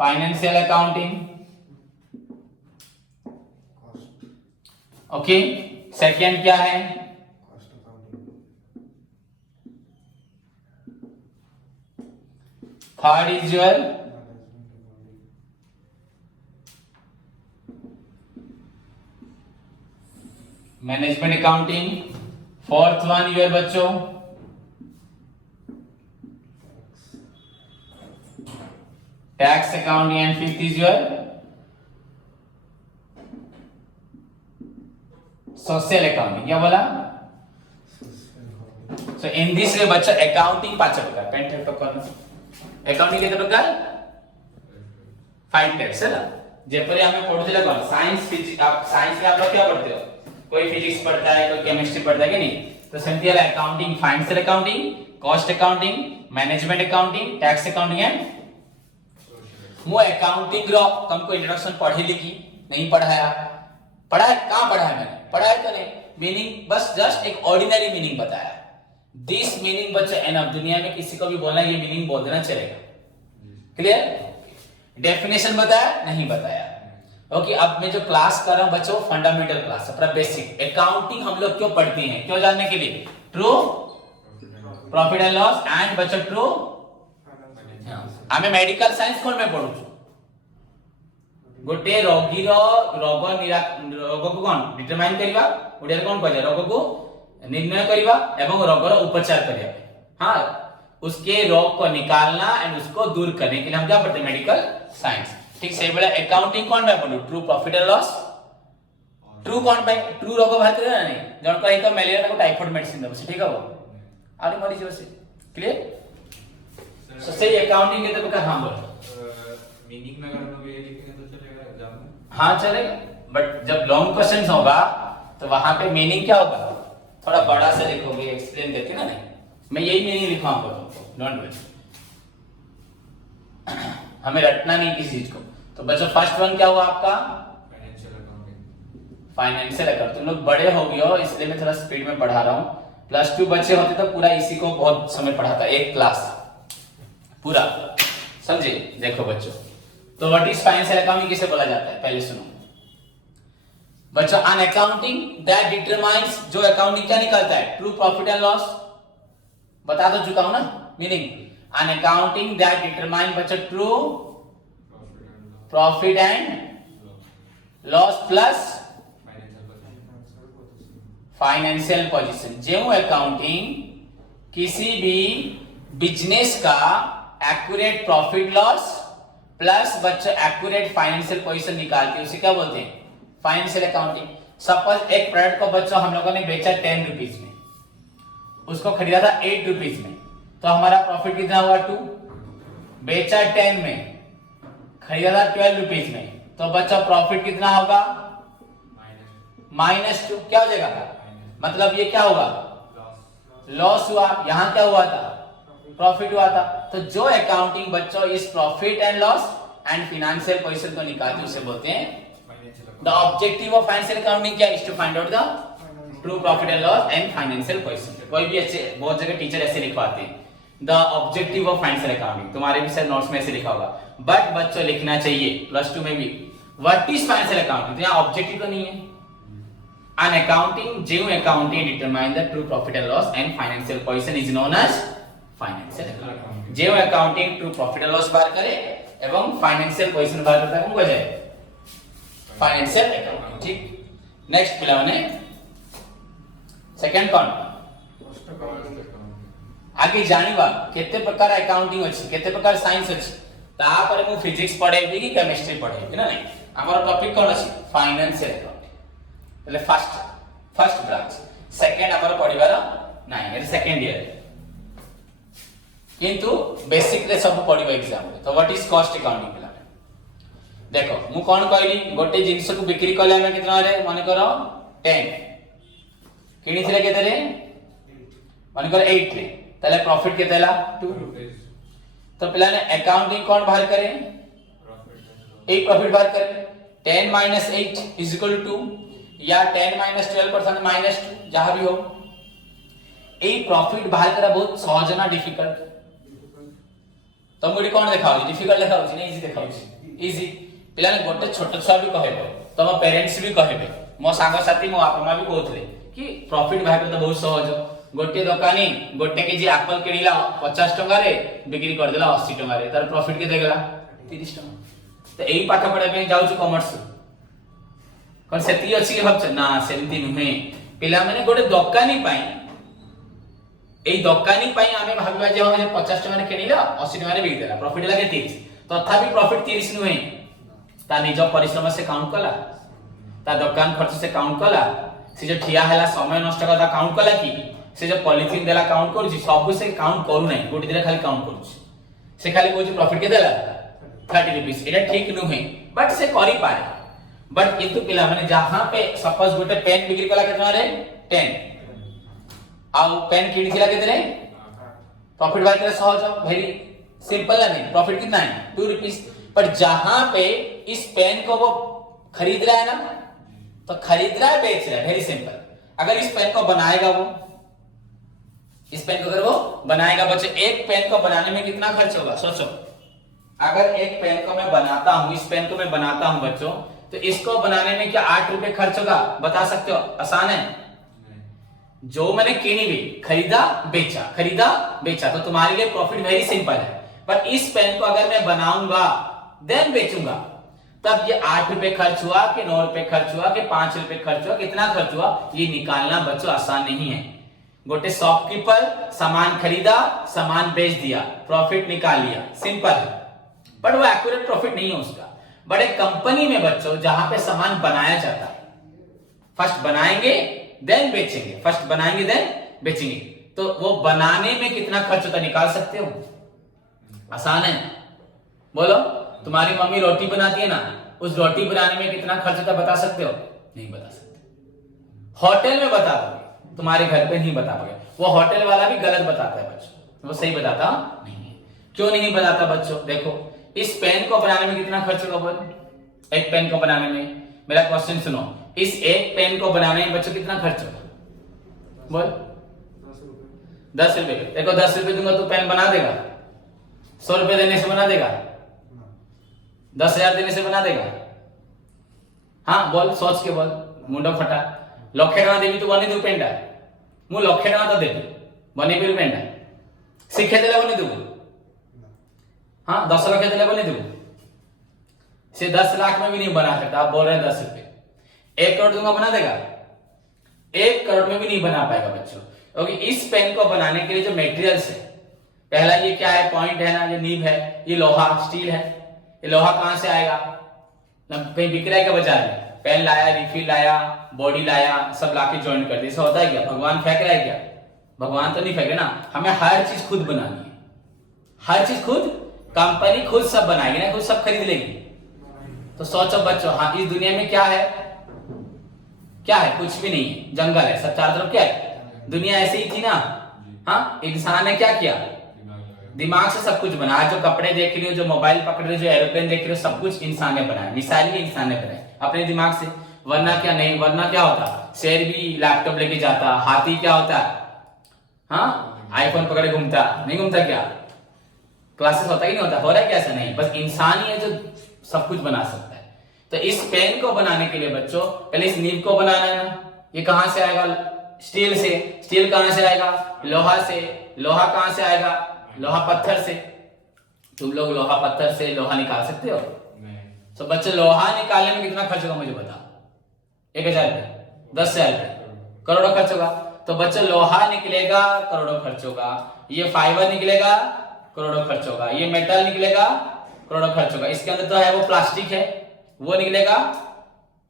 फाइनेंशियल अकाउंटिंग ओके सेकंड क्या है third is your management accounting fourth one your बच्चों tax accounting and fifth is your social accounting क्या बोला सो इन दिस वे बच्चा अकाउंटिंग पांच प्रकार पेन टाइप का करना अकाउंटिंग कितने प्रकार 5 टाइप्स है ना जेपरी हमें पढ़ुथिला कोन साइंस फिजिक्स आप साइंस में आप लोग क्या पढ़ते हो कोई फिजिक्स पढ़ता है कोई केमिस्ट्री पढ़ता है कि नहीं तो सेमती वाला accounting financial accounting cost accounting management accounting tax accounting and मु अकाउंटिंग रो तुमको इंट्रोडक्शन पढ़ी लिखी नहीं पढ़ाया पढ़ा कहां पढ़ाया मैंने पढ़ाया तो नहीं मीनिंग बस जस्ट एक ऑर्डिनरी मीनिंग बताया दिस मीनिंग बच्चा एनफ दुनिया में किसी को भी बोलना ये मीनिंग बोल देना चलेगा क्लियर डेफिनेशन बताया नहीं बताया ओके अब मैं जो क्लास कर रहा हूं बच्चों फंडामेंटल क्लास अपना बेसिक अकाउंटिंग हम लोग क्यों पढ़ते हैं क्यों जानने के लिए true profit and loss and बच्चों ट्रू हमें मेडिकल साइंस कोन में पढु गोटे रोगी रो रोग को कोन डिटरमाइन करिवा ओडिया कोन कहजा रोग को निर्णय करिवा एवं रोग रो उपचार करिया हां उसके रोग को निकालना एंड उसको दूर करने के लिए हम क्या पढ़ते हैं मेडिकल साइंस ठीक से बेला अकाउंटिंग कोन में पढु true profit and loss true कोन पे ट्रू रोग बात करे ना नहीं जण कहि तो मलेरिया को टाइफाइड मेडिसिन दबसे ठीक है वो आरे मरी जो से क्लियर सो सही अकाउंटिंग के तो हां बोलो मीनिंग में अगर हम लोग ये लिखेंगे तो चलेगा एग्जाम में हाँ चलेगा बट जब लॉन्ग क्वेश्चन होगा तो वहां पे मीनिंग क्या होगा थोड़ा बड़ा से लिखोगे एक्सप्लेन करके ना नहीं मैं यही मीनिंग लिखवाऊंगा तुमको डोंट वरी हमें रटना नहीं किसी चीज को तो बच्चों फर्स्ट वन क्या हुआ आपका फाइनेंशियल अकाउंट तुम लोग बड़े हो गए हो इसलिए मैं थोड़ा स्पीड में पढ़ा रहा हूँ +2 बच्चे होते तो पूरा इसी को बहुत समय पढ़ाता एक क्लास पूरा समझे देखो बच्चों तो व्हाट इज फाइनेंशियल अकाउंटिंग किसे बोला जाता है पहले सुनो बच्चों एन अकाउंटिंग दैट डिटरमाइंस जो अकाउंटिंग क्या निकालता है ट्रू प्रॉफिट एंड लॉस बता तो चुका हूं ना meaning an accounting that determine बच्चों true profit and loss plus financial position जो अकाउंटिंग किसी भी बिजनेस का एक्यूरेट प्रॉफिट लॉस प्लस बच्चों एक्यूरेट फाइनेंशियल पोजीशन निकालती है उसे क्या बोलते हैं फाइनेंशियल अकाउंटिंग सपोज एक प्रोडक्ट को बच्चों हम लोगों ने बेचा 10 रुपीज में उसको खरीदा था 8 रुपीज में तो हमारा प्रॉफिट कितना हुआ 2 बेचा 10 में खरीदा था 12 रुपीज में तो बच्चा प्रॉफिट कितना होगा -2 क्या हो जाएगा, मतलब ये क्या होगा, लॉस हुआ। यहाँ क्या हुआ था, प्रॉफिट हुआ था। तो जो अकाउंटिंग बच्चों इस profit and loss and financial position को निकालते उसे बोलते हैं the objective of financial accounting क्या is to find out the true profit and loss and financial position. कोई भी अच्छे बहुत जगह टीचर ऐसे लिखवाते हैं the objective of financial accounting, तुम्हारे भी सर नोट्स में ऐसे लिखा होगा, बट बच्चों लिखना चाहिए +2 में भी व्हाट इज फाइनेंशियल अकाउंटिंग। तो यहाँ ऑब्जेक्टिव तो नहीं है। An accounting, Jew accounting determine the true profit and loss and financial position is known as financial accounting. Jew accounting true profit and loss बार करे एवं financial position बार करता है कौन को जाए, financial accounting। ठीक, नेक्स्ट पिला ने सेकंड कौन, आगे जानिबा केते प्रकार अकाउंटिंग अछि, केते प्रकार साइंस अछि, ता पर मु फिजिक्स पढेबी कि केमिस्ट्री पढेबी ना नहीं। हमर टॉपिक कोन अछि, फाइनेंशियल अकाउंटिंग। એટલે ફર્સ્ટ બ્રાન્ચ, સેકન્ડ ଆମର ପଢିବାର ନାହିଁ, એટલે સેકન્ડ ઈયર। किंतु बेसिक रे सब पढिबो एग्जाम रे। तो व्हाट इज कॉस्ट अकाउंटिंग पिला देखो मु कोन कहली, गोटे जिंस को बिक्री करले हम कितना रे, माने करो 10 किनी थिले केते रे, माने करो 8 रे, तले प्रॉफिट केते हला 2 रुपीस। तो पिला ने अकाउंटिंग कोन बाहर करे, एक प्रॉफिट बाहर करे। 10 - 8 = 2 या 10 - 12% -2 जहां भी हो। ए प्रॉफिट बाहर करा बहुत सहज ना डिफिकल्ट, तो मुडी कोन देखाउ, डिफिकल्ट देखाउ छी ना इजी देखाउ छी, इजी। पिला ने गोटे छोट छुआ भी कहबे, तम पेरेंट्स भी कहबे, मो सांग साथी मो आपमा भी कहथले कि प्रॉफिट बाहर करता बहुत सहज। गोटे दुकानी गोटे केजी एप्पल किनिला 50 टका रे बिक्री कर देला 80 टका रे, तार प्रॉफिट के देगला 30 टका। तो एई पाठ पढे पे जाउ छु कॉमर्स कौन सेती अछि के भाबछ ना, सेमती नुहे। पिला माने गोटे दुकानी पाई, एई दुकानी पाई आमे भाबिबा जे हम 50 टका रे किनिला 80 टका रे बिक देला, प्रॉफिट लागे 30, तथापि प्रॉफिट 30 नुहे। ता निज परिश्रम से काउंट कला, ता दुकान खर्च से काउंट कला, से जो ठिया हला समय नष्ट कला काउंट कला कि से जो पॉलिथिन देला काउंट करू, सब से काउंट करू नै, गोटे दिन खाली काउंट करू, से खाली कहू प्रॉफिट के देला 30 रुपीस। एटा ठीक नुहे, बट से करि पारे। बट किंतु पिला माने जहां पे सपोज गोटे पेन बिक्री कला केतना रे 10, आ पेन किनी थिला केते रे, प्रॉफिट बाय करे सहज, वेरी सिंपल है। प्रॉफिट कितना है 2 रुपीस। पर जहां पे इस पेन को वो खरीद रहा है ना, तो खरीद रहा है बेच रहा है, वेरी सिंपल। अगर इस पेन को बनाएगा वो, इस पेन को अगर वो बनाएगा, बच्चे एक पेन को बनाने में कितना खर्च होगा सोचो। अगर एक पेन को मैं बनाता हूं, इस पेन को मैं बनाता हूं बच्चों, तो इसको बनाने में क्या 8 रुपए खर्च होगा, बता सकते हो, आसान है। जो मैंने किनी भी, खरीदा बेचा, खरीदा बेचा, तो तुम्हारे लिए प्रॉफिट वेरी सिंपल है। पर इस पेन को अगर मैं बनाऊंगा देन बेचूंगा, तब ये 8 रुपए खर्च हुआ कि 9 रुपए खर्च हुआ कि 5 रुपए खर्च हुआ, कितना खर्च हुआ, ये निकालना बच्चों आसान नहीं है। गोटे शॉपकीपर सामान खरीदा, सामान बेच दिया, प्रॉफिट निकाल लिया, सिंपल है, बट वो एक्यूरेट प्रॉफिट नहीं है उसका। बट एक कंपनी में बच्चों जहां पे सामान बनाया जाता है, फर्स्ट बनाएंगे देन बेचेंगे, फर्स्ट बनाएंगे देन बेचेंगे, तो वो बनाने में कितना खर्च होता निकाल सकते हो, आसान है। बोलो तुम्हारी मम्मी रोटी बनाती है ना, उस रोटी बनाने में कितना खर्च होता बता सकते हो, नहीं बता सकते। होटल में बता दोगे, तुम्हारे घर पे नहीं बता पाओगे। वो होटल वाला भी गलत बताता है बच्चों, वो सही बताता नहीं है। क्यों नहीं बताता बच्चों, देखो इस पेन को बनाने में कितना खर्च होगा, बोल एक पेन को बनाने में। मेरा क्वेश्चन सुनो, इस एक पेन को बनाने में बच्चों कितना खर्च होगा, बोल 10 रुपए। देखो 10 रुपए दूंगा तो पेन बना देगा, 100 रुपए देने से बना देगा, 10,000 देने से बना देगा। हाँ बोल, सोच के बोल, मुंडो फटा। लक्षे टका देवी तो बनी दू पेनटा, मु लक्षे टका तो देवी बनी भी पेनटा, शिखे देले बनी दू। हाँ 10 लाख देले बनी दू, से 10 लाख में भी नहीं बना सकता। आप बोल रहे हैं 10 रुपए, 1 करोड़ दूंगा बना देगा, 1 करोड़ में भी नहीं बना पाएगा बच्चों। क्योंकि इस पेन को बनाने के लिए जो मेटेरियल्स है, पहला ये क्या है, पॉइंट है ना, ये नीब है, ये लोहा स्टील है। ये लोहा कहां से आएगा, कहीं बिक रहा है क्या बाजार में, पेन लाया, रिफिल लाया, बॉडी लाया, सब लाके ज्वाइन कर दिया, ऐसा होता है क्या, भगवान फेंक रहा है क्या, भगवान तो नहीं फेंक रहे ना। हमें हर चीज खुद बनानी है, हर चीज खुद, कंपनी खुद सब बनाएगी ना, खुद सब खरीद लेगी। तो सोचो बच्चों, हाँ इस दुनिया में क्या है, क्या है? कुछ भी नहीं है, जंगल है, सब चारों तरफ क्या है? दुनिया ऐसे ही थी ना। हाँ, इंसान ने क्या किया? दिमाग से सब कुछ बनाया। जो कपड़े देख रहे हो, जो मोबाइल पकड़ रहे हो, जो एरोप्लेन देख रहे हो, सब कुछ इंसान ने बनाया, मिसाइल भी इंसान ने बनाया अपने दिमाग से। वरना क्या नहीं, वरना क्या होता? शेर भी लैपटॉप लेके जाता, हाथी क्या होता है? हाँ, आईफोन पकड़े घूमता, नहीं घूमता क्या? क्लासेस होता ही नहीं होता, हो रहा है क्या? ऐसा नहीं, बस इंसान ही है जो सब कुछ बना सकता है। तो इस पेन को बनाने के लिए बच्चों पहले इस नीब को बनाना है ना। ये कहां से आएगा? स्टील से। स्टील कहां से आएगा? लोहा से। लोहा कहां से आएगा? लोहा पत्थर से। तुम लोग लोहा पत्थर से लोहा निकाल सकते हो? तो बच्चे लोहा निकालने में कितना खर्च होगा मुझे बता? 1000 रुपए, 10,000 रुपए, करोड़ों खर्च होगा। तो बच्चे लोहा निकलेगा, करोड़ों खर्च होगा। ये फाइबर निकलेगा, करोड़ों खर्च होगा। ये मेटल निकलेगा, करोड़ों खर्च होगा। इसके अंदर तो है वो प्लास्टिक है, वो निकलेगा,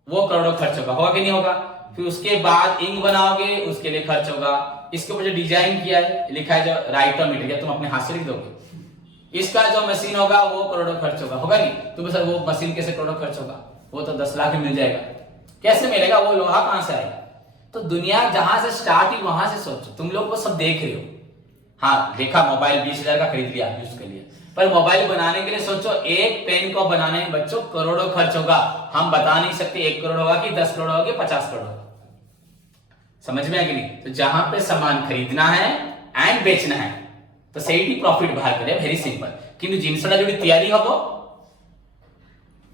वो करोड़ों खर्च होगा कि नहीं होगा? फिर उसके बाद इंक बनाओगे, उसके लिए खर्च होगा। इसके ऊपर जो डिजाइन किया है, लिखा है जो राइटोमीटर, तुम अपने हाथ से लिख दोगे। इसका जो मशीन होगा वो करोड़ों खर्च होगा नहीं? तो सर वो मशीन कैसे करोड़ों खर्च होगा? वो तो 10 लाख में मिल जाएगा। कैसे मिलेगा? वो लोहा कहां से आएगा? तो दुनिया जहां से स्टार्ट हुई वहां से सोचो। तुम लोग वो सब देख रहे हो, हाँ देखा, मोबाइल 20,000 का खरीद लिया यूज के लिए, पर मोबाइल बनाने के लिए सोचो, एक पेन को बनाने में बच्चों करोड़ों खर्च होगा। हम बता नहीं सकते 1 करोड़ होगा कि 10 करोड़ होगा कि 50 करोड़ होगा। समझ में आ गई नहीं? तो जहां पे सामान खरीदना है एंड बेचना है तो ସେଇଠି प्रॉफिट बाहर करे, वेरी सिंपल। किंतु जिनसटा जोड़ी तैयारी हबो,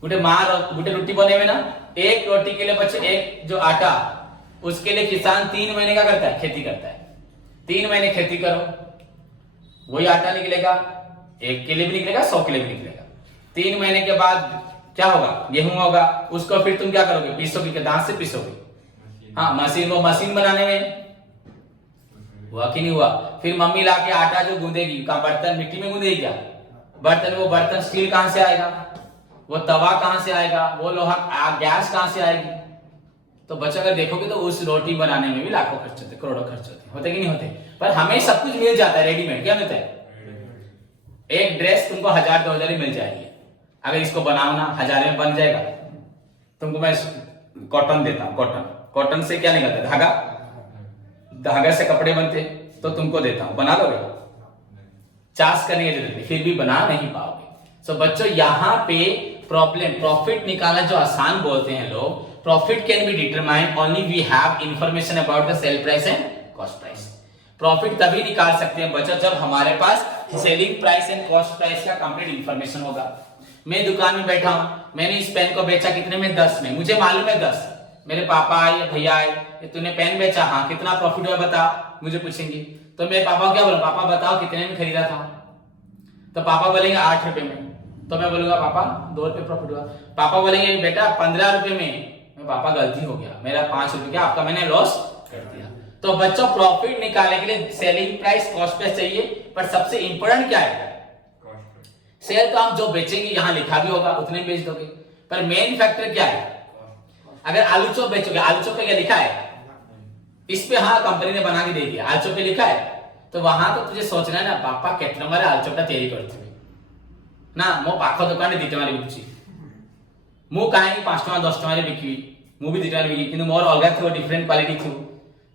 गोटे मार गोटे रोटी बनेबे ना, एक रोटी के लिए बच्चे एक जो आटा, उसके लिए किसान 3 महीने का करता है, खेती करता है। 3 महीने खेती करो, वही आटा निकलेगा, एक के लिए भी निकलेगा, 100 के लिए भी निकलेगा। 3 महीने के बाद क्या होगा? गेहूं होगा, उसको फिर तुम क्या करोगे? पीसोगे, दांत से पीसोगे। हाँ, मशीन, वो मशीन बनाने में हुआ कि नहीं हुआ? फिर मम्मी लाके आटा जो गूंदेगी, कहां? बर्तन, मिट्टी में गूंदेगी क्या? बर्तन, वो बर्तन स्टील कहां से आएगा? वो तवा कहां से आएगा? वो लोहा, गैस कहां से आएगी? तो बच्चा अगर देखोगे तो उस रोटी बनाने में भी लाखों खर्च होते, करोड़ों खर्च होते कि नहीं होते? पर हमें सब कुछ मिल जाता है रेडीमेड। क्या मिलता है? एक ड्रेस तुमको 1000-2000 में मिल जाएगी। अगर इसको बनाना 1000 में बन जाएगा। तुमको मैं कॉटन देता हूं, कॉटन से क्या निकलता है? धागा से कपड़े बनते, तो तुमको देता हूं, बना लोगे? चार्ज करने की जरूरत नहीं, फिर भी बना नहीं पाओगे। सो बच्चों यहाँ पे प्रॉफिट निकालना जो आसान बोलते हैं लोग, profit can be determined only we have information about the sell price and cost price. Profit तभी निकाल सकते हैं बच्चों जब हमारे पास selling price and cost price का कंप्लीट इंफॉर्मेशन होगा। मैं दुकान में बैठा हूं, मैंने इस पेन को बेचा कितने में? 10 में, मुझे मालूम है 10। मेरे पापा आए, भैया आए, तूने पेन बेचा, हाँ कितना प्रॉफिट हुआ बता, मुझे पूछेंगे। तो मेरे पापा क्या बोलूं? पापा बताओ कितने में खरीदा था? तो पापा बोलेंगे 8 रुपए में। तो मैं बोलूंगा पापा 2 रुपए प्रॉफिट हुआ। पापा बोलेंगे बेटा 15 रुपए में। मैं पापा गलती हो गया, मेरा 5 रुपए, क्या आपका मैंने लॉस कर दिया। तो बच्चों प्रॉफिट निकालने के लिए सेलिंग प्राइस, कॉस्ट प्राइस चाहिए, पर सबसे इंपॉर्टेंट क्या है? सेल तो हम जो बेचेंगे यहाँ लिखा भी होगा, उतने बेच दोगे, पर मेन फैक्टर क्या है? अगर आलू चॉप बेचोगे, आलू चॉप पे क्या लिखा है? इस पे हाँ कंपनी ने बना के दे दिया, आलू चॉप पे लिखा है, तो वहां तो तुझे सोचना है ना, पापा केतने मारे आलू चॉपटा तैयारी करते ना, मो पाख दुकान 2 टଙ୍କା बिकुची, मु काहे 5 टଙ୍କା 10 टଙ୍କା बिकि, मु भी 2 टଙ୍କା बिकि, किंतु मोर अलगा थो, डिफरेंट क्वालिटी थो।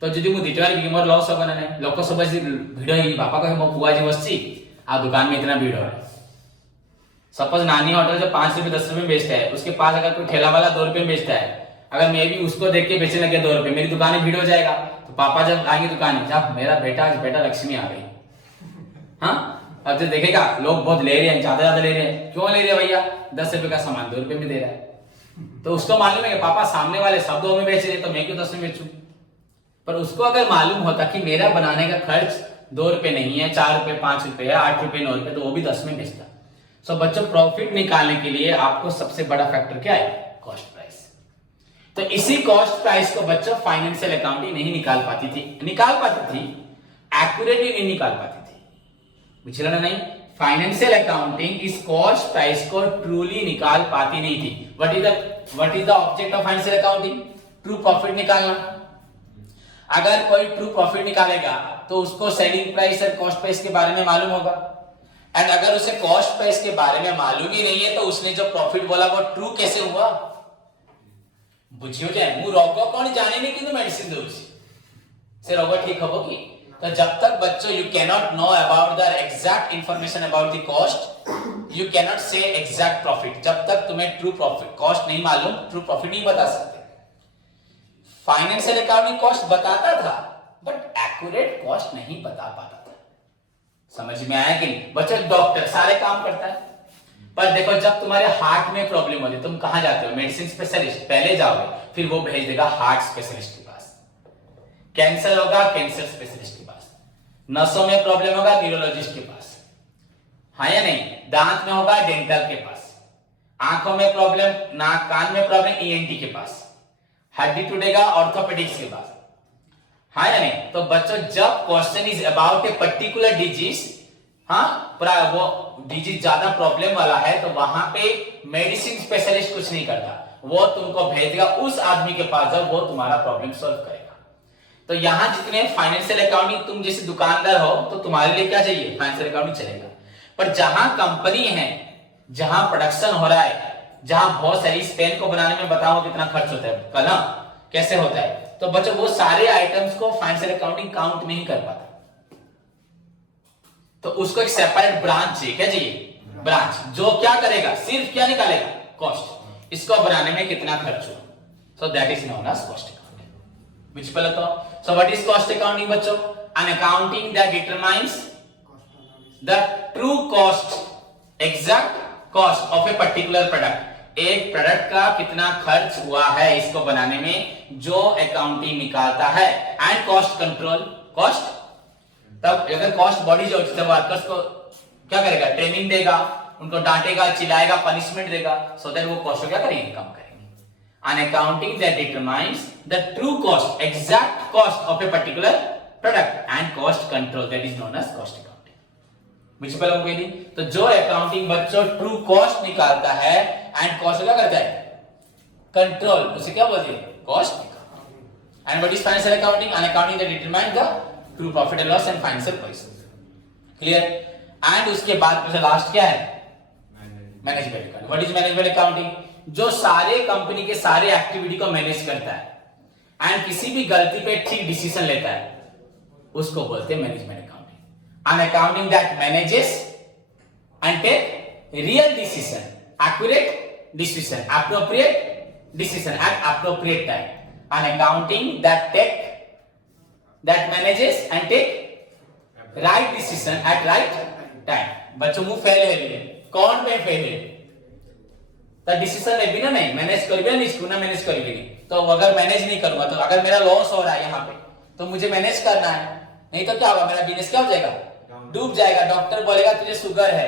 तो जदि मु 2 टଙ୍କା बिकि मोर लॉस होगा ना नहीं? लोक सब भिड़ ही बापा कहे मो पुआ जी बसची आ दुकान में इतना भीड़ है। सपोज नानी होटल जो 5 रुपए 10 रुपए बेचता है, उसके पास अगर कोई ठेला वाला 2 रुपए में बेचता है, अगर मैं भी उसको देख के बेचने लगे 2 रुपए, मेरी दुकान में भीड़ हो जाएगा। तो पापा जब आएंगे दुकान में, जब मेरा बेटा लक्ष्मी आ गई, हाँ अब जो देखेगा लोग बहुत ले रहे हैं, ज्यादा ले रहे हैं, क्यों ले रहे हैं भैया? 10 रुपए का सामान 2 रुपए में दे रहा है। तो उसको मालूम है कि पापा सामने वाले सब 2 में बेच रहे, तो मैं क्यों 10 में बेचूं? पर उसको अगर मालूम होता कि मेरा बनाने का खर्च 2 रुपए नहीं है, 4 रुपए 5 रुपए है, 8 रुपए 9 रुपए, तो वो भी 10 में बेचता। सो बच्चों प्रॉफिट निकालने के लिए आपको सबसे बड़ा फैक्टर क्या है? Cost price. तो इसी कॉस्ट प्राइस को बच्चों फाइनेंशियल अकाउंटिंग नहीं निकाल पाती थी, एक्यूरेटली नहीं निकाल पाती थी, बुझला ना? नहीं, फाइनेंशियल अकाउंटिंग इस कॉस्ट प्राइस को ट्रूली निकाल पाती नहीं थी। What is the object of financial accounting? True profit निकालना। अगर कोई ट्रू प्रॉफिट निकालेगा तो उसको सेलिंग प्राइस और कॉस्ट प्राइस के बारे में मालूम होगा, एंड अगर उसे कॉस्ट प्राइस के बारे में मालूम ही नहीं है तो उसने जो प्रॉफिट बोला वो ट्रू कैसे हुआ? बुझियो जे मु रोग कोन जाने नहीं कि मेडिसिन दोछि से रोग ठीक हबो की। तो जब तक बच्चों you can not know about the exact information about the cost, you can not से एग्जैक्ट प्रॉफिट। जब तक तुम्हें ट्रू प्रॉफिट कॉस्ट नहीं मालूम, ट्रू प्रॉफिट नहीं बता सकते। फाइनेंशियल अकाउंटिंग कॉस्ट बताता था बट एक्यूरेट कॉस्ट नहीं बता पाता था। समझ में आया कि नहीं बच्चों? डॉक्टर सारे काम करता है, पर देखो जब तुम्हारे हार्ट में प्रॉब्लम होती है तुम कहां जाते हो? मेडिसिन स्पेशलिस्ट पहले जाओगे, फिर वो भेज देगा हार्ट स्पेशलिस्ट के पास। कैंसर होगा कैंसर स्पेशलिस्ट के पास, नसों में प्रॉब्लम होगा न्यूरोलॉजिस्ट के पास, हाँ या नहीं? दांत में होगा डेंटल के पास, आंखों में प्रॉब्लम, नाक कान में प्रॉब्लम ईएनटी के पास, हड्डी टूटेगा ऑर्थोपेडिक्स के पास, हाँ या नहीं? तो बच्चों जब question is about a particular disease, हाँ पूरा वो डिजीज ज्यादा प्रॉब्लम वाला है, तो वहां पे मेडिसिन स्पेशलिस्ट कुछ नहीं करता, वो तुमको भेज देगा उस आदमी के पास जब वो तुम्हारा प्रॉब्लम सॉल्व करेगा। तो यहां जितने फाइनेंशियल अकाउंटिंग, तुम जैसे दुकानदार हो तो तुम्हारे लिए क्या चाहिए? फाइनेंशियल अकाउंटिंग चलेगा। पर जहां कंपनी है, जहां प्रोडक्शन हो रहा है, जहां बहुत सारी इस पेन को बनाने में बताओ कितना खर्च होता है कल, कैसे होता है, तो बच्चों वो सारे आइटम्स को फाइनेंशियल अकाउंटिंग काउंट नहीं कर पाता। तो उसको एक सेपरेट ब्रांच चाहिए। क्या चाहिए? ब्रांच, जो क्या करेगा? सिर्फ क्या निकालेगा? कॉस्ट। इसको बनाने में कितना खर्च हुआ, so that is known as cost accounting. Which पहले तो so what is cost accounting बच्चों? An accounting that determines the true cost, exact cost of a particular product. एक प्रोडक्ट का कितना खर्च हुआ है इसको बनाने में जो अकाउंटिंग निकालता है। एंड कॉस्ट कंट्रोल, कॉस्ट तब अगर कॉस्ट बढ़ी जाए तो वर्कर्स को क्या करेगा? ट्रेनिंग देगा, उनको डांटेगा, चिल्लाएगा, पनिशमेंट देगा, सो दैट वो कॉस्ट को क्या करेंगे? कम करेंगे। An accounting that determines the true cost, exact cost of a particular product and cost control, that is known as cost accounting. तो जो अकाउंटिंग बच्चों ट्रू कॉस्ट निकालता है एंड कॉस्ट क्या करता है? कंट्रोल, उसे क्या बोलते हैं? Cost. And what is financial accounting? N accounting that determine the true profit and loss and financial policy. Clear? And उसके बाद लास्ट क्या है? Management accounting. What is management accounting? जो सारे कंपनी के सारे एक्टिविटी को मैनेज करता है एंड किसी भी गलती पे ठीक डिसीजन लेता है, उसको बोलते हैं management accounting. An accounting that manages and take real decision, accurate decision, appropriate decision at appropriate time. An accounting that manages and take right decision at right time. बच्चों मुंह फेल है, कौन पे फेल है? तो डिसीजन ले भी ना, नहीं मैनेज कर भी नहीं, इसको ना मैनेज कर भी नहीं। तो अगर मैनेज नहीं करूंगा तो अगर मेरा लॉस हो रहा है यहाँ पे तो मुझे मैनेज करना है, नहीं तो क्या होगा? मेरा बिजनेस क्या हो जाएगा? डूब जाएगा। डॉक्टर बोलेगा तुझे शुगर है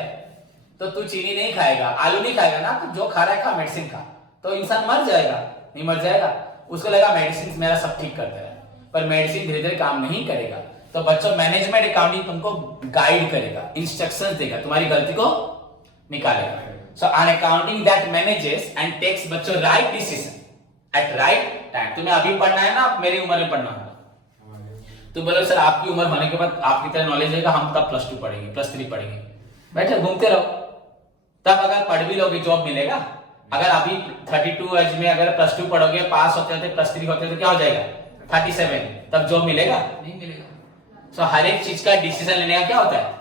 तो तू चीनी नहीं खाएगा, आलू नहीं खाएगा ना, तो जो खा रहा है खा, मेडिसिन खा, तो इंसान मर जाएगा, नहीं मर जाएगा? उसको लगा मेडिसिन मेरा सब ठीक करता है, पर मेडिसिन धीरे धीरे काम नहीं करेगा। तो बच्चों मैनेजमेंट अकाउंटिंग तुमको गाइड करेगा, इंस्ट्रक्शंस देगा, तुम्हारी गलती को निकालेगा। So an accounting that manages and takes बच्चों right decision at right time. तुम्हें अभी पढ़ना है ना, मेरी उम्र में पढ़ना होगा। तो बोलो सर आपकी उम्र होने के बाद आपकी तरह नॉलेज रहेगा, हम तब +2 पढ़ेंगे, +3 पढ़ेंगे, बैठे घूमते रहो, तब अगर पढ़ भी लोगे जॉब मिलेगा। अगर अभी 32 एज में अगर +2 पढ़ोगे, पास होते होते +3 होते तो क्या हो जाएगा? 37, तब जॉब मिलेगा? नहीं मिलेगा। सो हर एक चीज का डिसीजन लेने का क्या होता है?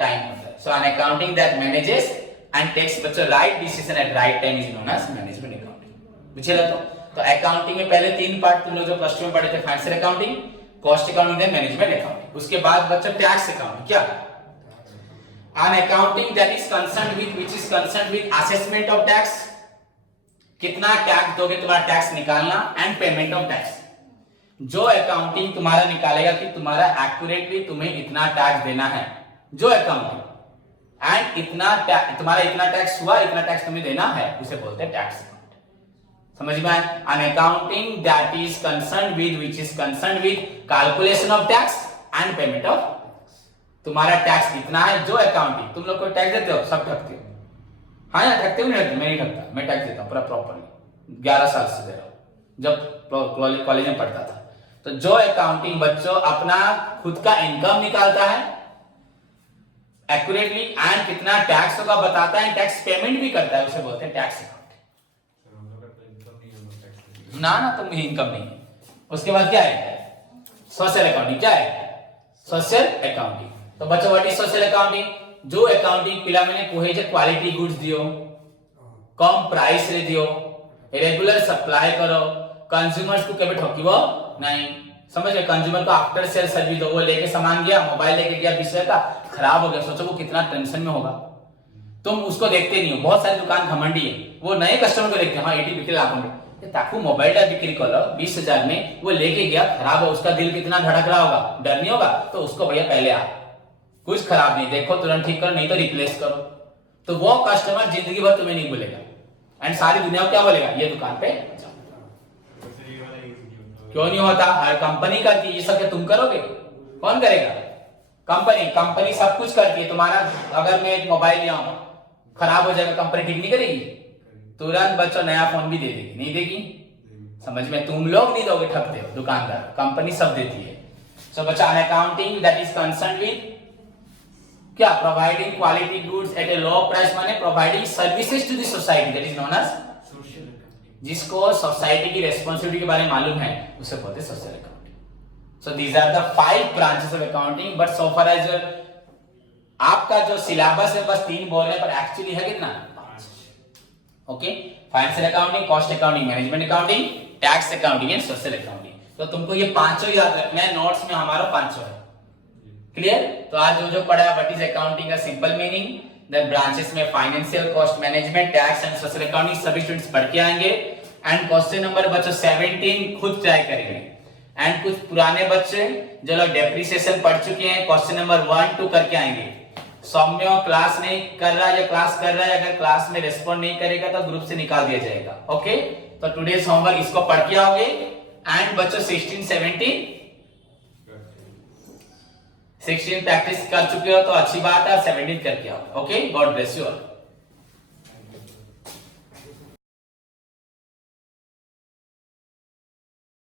टाइम होता है। So an accounting that manages and takes बच्चों right decision at right time is known as management accounting. बुझे तो अकाउंटिंग में पहले 3 पार्ट तुम लोग जो +2 में पढ़े थे, financial accounting, cost accounting, then management accounting. उसके बाद बच्चों टैक्स अकाउंटिंग। क्या? An accounting that is concerned with, which is concerned with assessment of tax, कितना टैक्स दोगे, तुम्हारा टैक्स निकालना, एंड पेमेंट ऑफ टैक्स। जो अकाउंटिंग तुम्हारा निकालेगा कि तुम्हारा एक्यूरेटली तुम्हें इतना टैक्स देना है, जो अकाउंटिंग, एंड इतना तुम्हारा इतना टैक्स हुआ, इतना टैक्स तुम्हें देना है, उसे बोलते हैं टैक्स। समझ में आया? N accounting that is concerned with, which is concerned with calculation of tax and payment of. तुम्हारा टैक्स कितना है, जो अकाउंटिंग, तुम लोग को टैक्स देते हो, सब ठगते हो, हाँ या ठगते हो? नहीं ठगते? मैं नहीं ठगता, मैं टैक्स देता हूँ पूरा प्रॉपर्ली, 11 साल से दे रहा हूँ, जब कॉलेज में पढ़ता था। तो जो अकाउंटिंग बच्चों अपना खुद का इनकम निकालता है एक्यूरेटली एंड कितना टैक्स होगा बताता है, टैक्स पेमेंट भी करता है, उसे बोलते हैं टैक्स अकाउंटिंग। ना ना तुम इनकम नहीं है। उसके बाद क्या है? Social accounting. क्या है? Social accounting. तो बच्चों व्हाट इज सोशल अकाउंटिंग? जो अकाउंटिंग पिला मैंने कोहे जे क्वालिटी गुड्स दियो, कम प्राइस रे दियो, रेगुलर सप्लाई करो, कंज्यूमर्स को कभी ठकिबो नहीं। समझ गए? कंज्यूमर को आफ्टर सेल सर्विस दो। वो लेके सामान गया, मोबाइल लेके गया 20,000 का, खराब हो गया, सोचो वो कितना टेंशन में होगा। तुम उसको देखते नहीं हो। बहुत सारी दुकान घमंडी है, वो नए कस्टमर को देखते हैं, हाँ 80 बिक्री लाख में ताकू मोबाइल का बिक्री करो 20,000 में, वो लेके गया, खराब है, उसका दिल कितना धड़क रहा होगा, डर नहीं होगा? तो उसको भैया पहले आ, कुछ खराब नहीं, देखो तुरंत ठीक करो, नहीं तो रिप्लेस करो। तो वो कस्टमर जिंदगी भर तुम्हें नहीं बोलेगा, एंड सारी दुनिया को क्या बोलेगा? ये दुकान पे जाओ। क्यों नहीं होता? हर कंपनी करती है ये सब, क्या तुम करोगे? कौन करेगा? कंपनी सब कुछ करती है। तुम्हारा अगर मैं एक मोबाइल लिया हूं, खराब हो जाएगा, कंपनी ठीक नहीं करेगी? तुरंत बच्चों नया फोन भी दे देगी, नहीं देगी? समझ में? तुम लोग नहीं दोगे, ठगते हो, दुकानदार, कंपनी सब देती है। सो बच्चा, an accounting that is concern with क्या? Providing quality goods at a low price, माने providing services to the society, that is known as social accounting. जिसको सोसाइटी की रेस्पॉन्सिबिलिटी के बारे में मालूम है उसे बोलते हैं social accounting. So these are the 5 branches of accounting. But so far as आपका जो सिलेबस है बस 3 बोल रहे हैं, पर एक्चुअली है कितना? 5। Okay, financial accounting, cost accounting, management accounting, tax accounting and social accounting. तो तुमको ये 5 याद रखना है, नोट्स में हमारा 5 है। क्लियर? तो आज जो पढ़ा है, व्हाट इज अकाउंटिंग का सिंपल मीनिंग, देन ब्रांचेस में financial, cost management, tax and social accounting सभी स्टूडेंट्स पढ़ के आएंगे। एंड क्वेश्चन नंबर बच्चों 17 खुद ट्राई करेंगे। एंड कुछ पुराने बच्चे जो लोग डेप्रिसिएशन पढ़ चुके हैं, क्वेश्चन नंबर 1, 2 करके आएंगे। सौम्य क्लास नहीं कर रहा है या क्लास कर रहा है, अगर क्लास में रिस्पॉन्ड नहीं करेगा तो ग्रुप से निकाल दिया जाएगा। ओके, तो टुडेस होमवर्क इसको पढ़ के आओगे। एंड बच्चों 16 प्रैक्टिस कर चुके हो तो अच्छी बात है, 17 करके आओ। Okay, God bless you all.